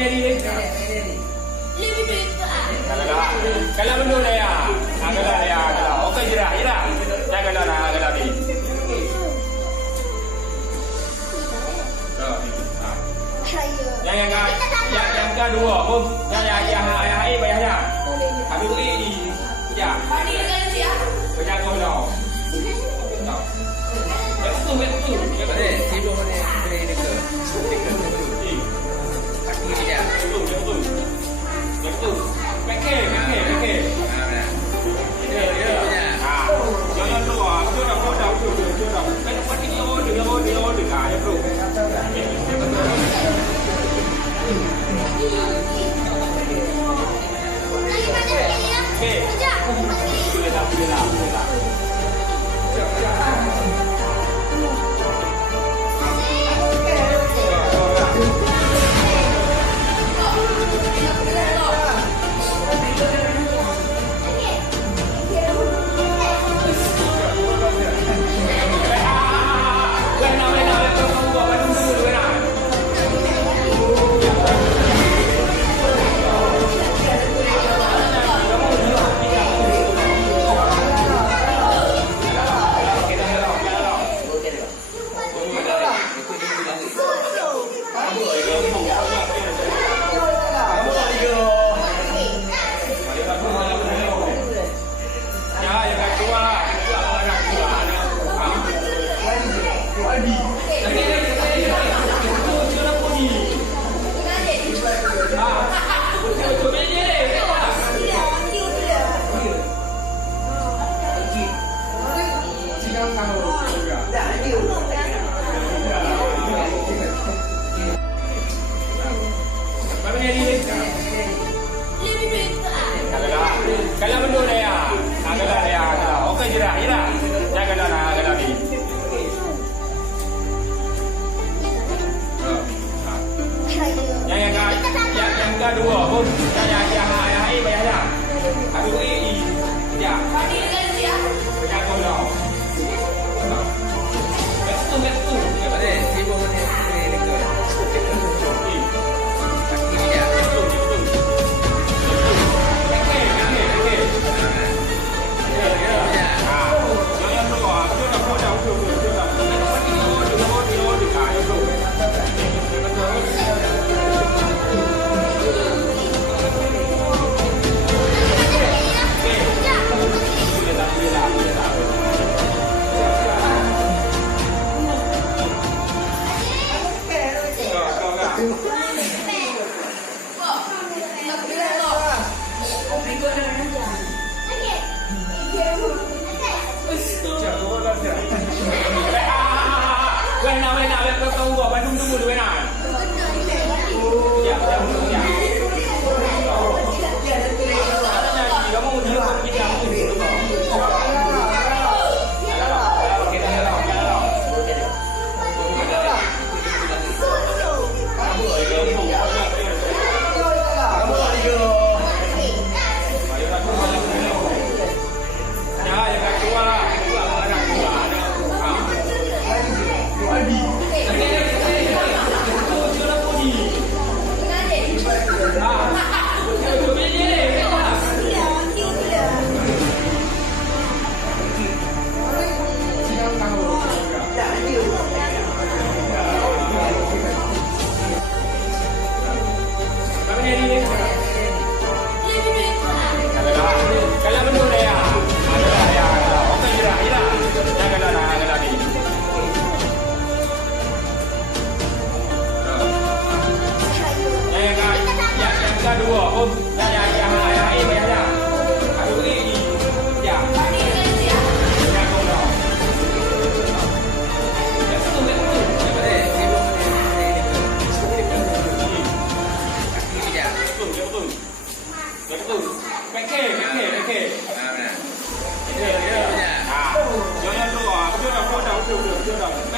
ni? Lebih duit tu ah. Kalau menurut dia, kalau dia, okey je dah, ya. Jangan kalau ni. Yang kedua pun yang bayarnya. Habis ini ya. Mari dengan dia. Berjaga dah. Betul. Tiba mana beli dekat. Kaki dia. Betul. Pakai. Jangan lupa, sudah. Kan pasti dia order ya, bro. Boleh lah. Kalau menurut dia, kalau okey je dah, ya. Jangan kalau ni. Yang kedua pun yang bayarnya. Habis ini ya. Mari dengan dia. Berjaga dah. Betul. Tiba mana beli dekat. Kaki dia. Jangan lupa, sudah. Pasti dia order ya, bro. Kau buat Bandung dulu kan? Ya. Kamu dia pun kita kalau menurut dia, okey je dah, ya. Jangan kalau ni. Yang kedua pun yang bayarnya. Habis ini ya. Mari dengan dia. Berjaga dah. Betul. Tiba mana beli dekat. Kaki dia. Betul. Pakai. Ya. Jangan lupa, sudah.